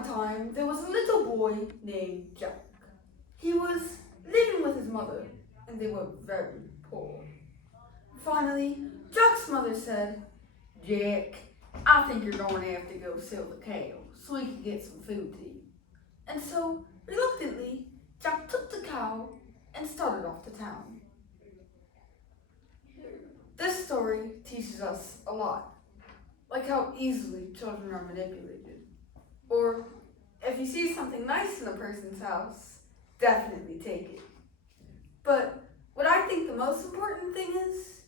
upon a time, there was a little boy named Jack. He was living with his mother, and they were very poor. Finally, Jack's mother said, "Jack, I think you're going to have to go sell the cow so we can get some food to eat." And so, reluctantly, Jack took the cow and started off to town. This story teaches us a lot, like how easily children are manipulated. Or, if you see something nice in a person's house, definitely take it. But what I think the most important thing is,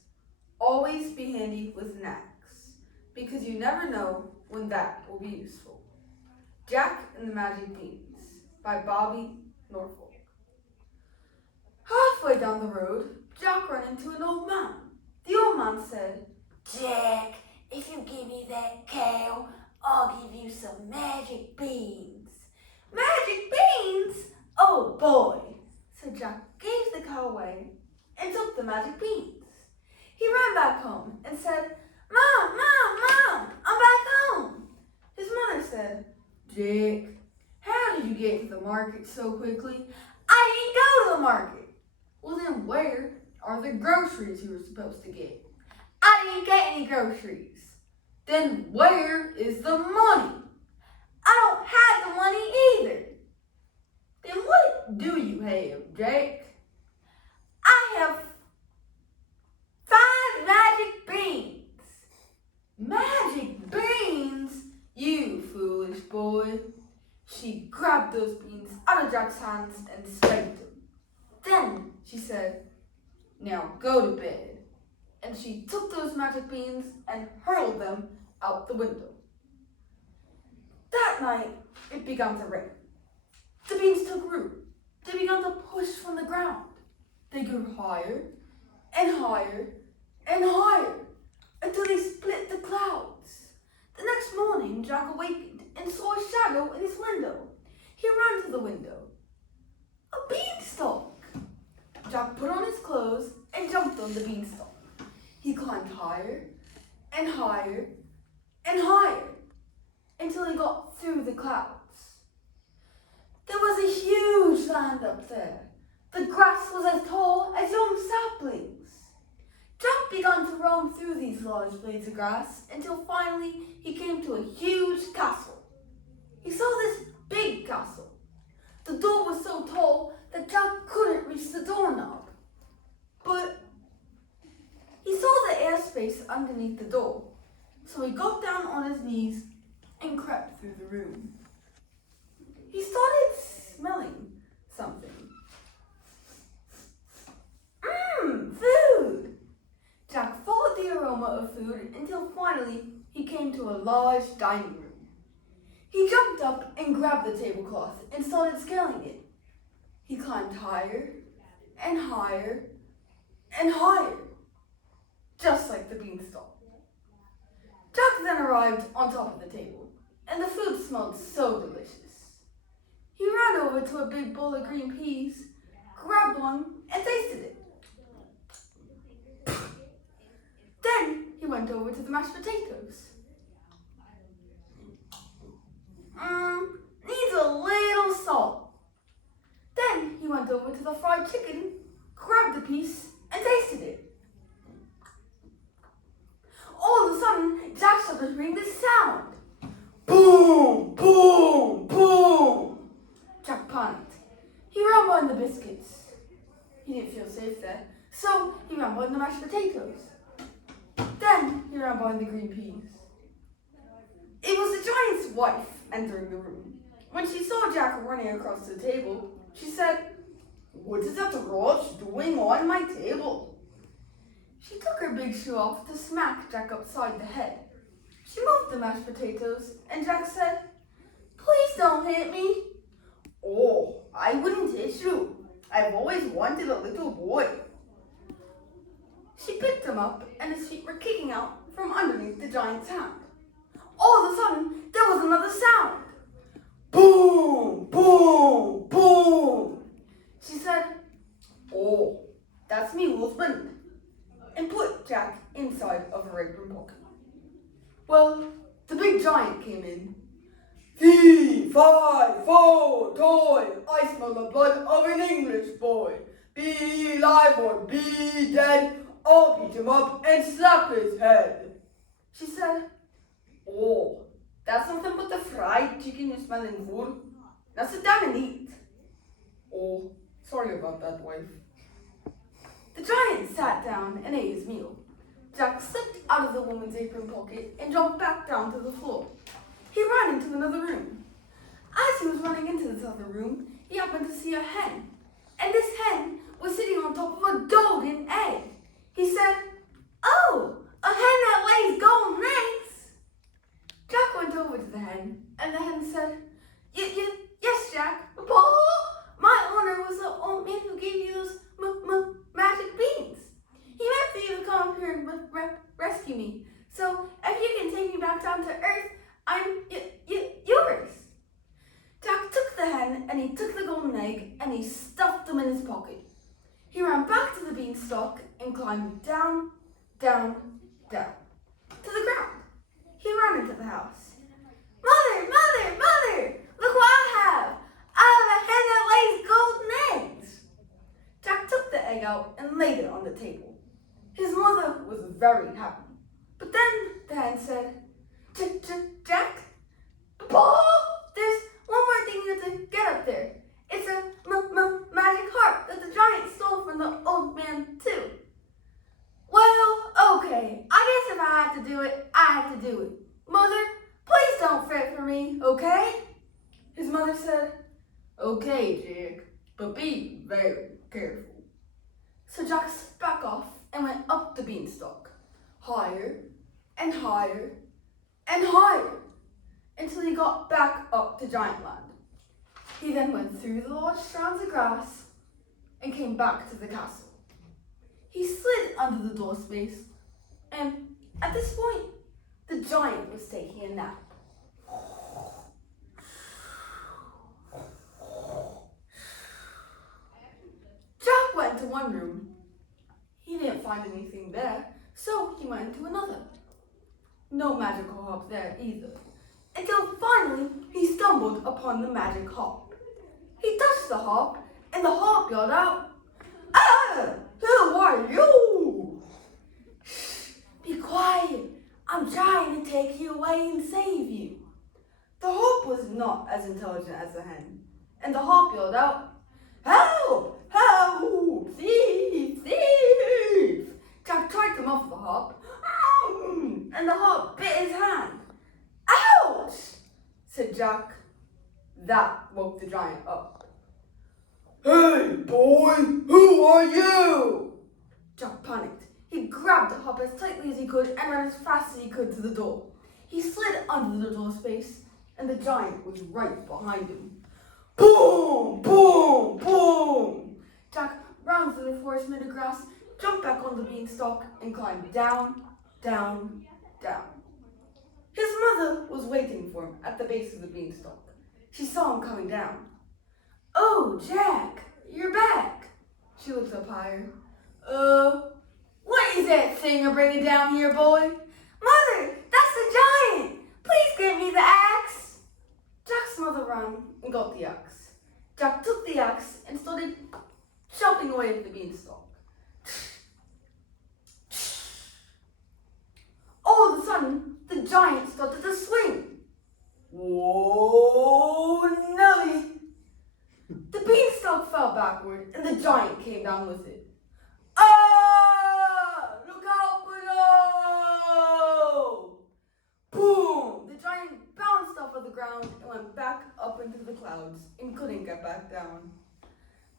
always be handy with an axe, because you never know when that will be useful. Jack and the Magic Beans by Norfolk. Halfway down the road, Jack ran into an old man. The old man said, "Jack, if you give me that cow, I'll give you some magic beans." "Magic beans? Oh boy!" So Jack gave the cow away and took the magic beans. He ran back home and said, "Mom, Mom, I'm back home." His mother said, "Jack, how did you get to the market so quickly?" "I didn't go to the market." "Well then where are the groceries you were supposed to get?" "I didn't get any groceries." "Then where is the money?" "I don't have the money either." "Then what do you have, Jack?" "I have 5 magic beans." "Magic beans? You foolish boy." She grabbed those beans out of Jack's hands and spanked him. Then she said, "Now go to bed." And she took those magic beans and hurled them out the window. That night, it began to rain. The beans took root. They began to push from the ground. They grew higher and higher and higher until they split the clouds. The next morning, Jack awakened and saw a shadow in his window. He ran to the window. A beanstalk! Jack put on his clothes and jumped on the beanstalk. He climbed higher and higher and higher until he got through the clouds. There was a huge land up there. The grass was as tall as young saplings. Jack began to roam through these large blades of grass until finally he came to a huge castle. He saw this big castle. The door was so tall that Jack couldn't reach the doorknob. But he saw the airspace underneath the door, so he got down on his knees and crept through the room. He started smelling something. Food! Jack followed the aroma of food until finally he came to a large dining room. He jumped up and grabbed the tablecloth and started scaling it. He climbed higher and higher and higher, just like the beanstalk. Jack then arrived on top of the table, and the food smelled so delicious. He ran over to a big bowl of green peas, grabbed one, and tasted it. Then he went over to the mashed potatoes. Needs a little salt. Then he went over to the fried chicken, grabbed a piece, and tasted it. All of a sudden, Jack started hearing this sound. Boom, boom, boom. Jack panicked. He ran behind the biscuits. He didn't feel safe there, so he ran behind the mashed potatoes. Then he ran behind the green peas. It was the giant's wife entering the room. When she saw Jack running across the table, she said, "What is that roach doing on my table?" She took her big shoe off to smack Jack upside the head. She moved the mashed potatoes, and Jack said, "Please don't hit me." "Oh, I wouldn't hit you. I've always wanted a little boy." She picked him up, and his feet were kicking out from underneath the giant's hand. All of a sudden, there was another sound. Boom, boom, boom. She said, "Oh, that's me husband," and put Jack inside of her apron pocket. Well, the big giant came in. Fee, fi, fo, toy, I smell the blood of an English boy. Be he alive or be he dead, I'll beat him up and slap his head. She said, oh, that's nothing but the fried chicken you're smelling for. Now sit down and eat. Oh, sorry about that, wife. The giant sat down and ate his meal. Jack slipped out of the woman's apron pocket and jumped back down to the floor. He ran into another room. As he was running into this other room, he happened to see a hen. And this hen was sitting on top of a golden egg. He said, oh, a hen that lays golden eggs. Jack went over to the hen, and the hen said, yes, Jack. Paul, my owner was the old man who gave you those magic beans. He meant for you to come up here and rescue me. So if you can take me back down to earth, I'm yours. Jack took the hen and he took the golden egg and he stuffed them in his pocket. He ran back to the beanstalk and climbed down, down, down to the ground. He ran into the house. Mother, mother, mother, look what I have. I have a hen that lays golden eggs. Jack took the egg out and laid it on the table. His mother was very happy. But then the hen said, Jack, Paul, there's one more thing you have to get up there. It's a magic harp that the giant stole from the old man too. Well, okay, I guess if I have to do it, I have to do it. Mother, please don't fret for me, okay? His mother said, okay, Jack, but be very careful. So Jack slipped back off and went up the beanstalk, higher and higher and higher, until he got back up to Giant Land. He then went through the large strands of grass and came back to the castle. He slid under the door space, and at this point, the giant was taking a nap. Jack went to one room. He didn't find anything there, so he went into another. No magical harp there either, until finally he stumbled upon the magic harp. He touched the harp, and the harp yelled out, ah, who are you? Shh, be quiet. I'm trying to take you away and save you. The harp was not as intelligent as the hen, and the harp yelled out, help, help, thief, thief. Jack tried to muffle the harp, and the harp bit his hand. Ouch, said Jack. That woke the giant up. Hey, boy, who are you? Jack panicked. He grabbed the harp as tightly as he could and ran as fast as he could to the door. He slid under the door space, and the giant was right behind him. Boom, boom, boom. Jack ran through the forest made of grass, jumped back on the beanstalk, and climbed down, down, down. His mother was waiting for him at the base of the beanstalk. She saw him coming down. Oh, Jack, you're back. She looked up higher. What is that thing you're bringing down here, boy? Mother, that's the giant. Please give me the axe. Jack's mother ran and got the axe. Jack took the axe and started chopping away at the beanstalk. All of a sudden, the giant started to swing. Whoa, Nelly! The beanstalk fell backward and the giant came down with it. Ah! Look out below! Boom! The giant bounced off of the ground and went back up into the clouds and couldn't get back down.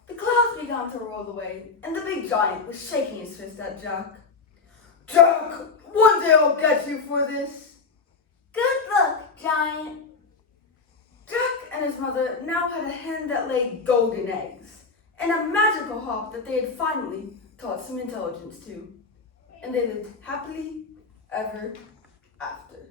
The clouds began to roll away and the big giant was shaking his fist at Jack. Jack, one day I'll get you for this. Good luck, giant. Jack and his mother now had a hen that laid golden eggs and a magical harp that they had finally taught some intelligence to. And they lived happily ever after.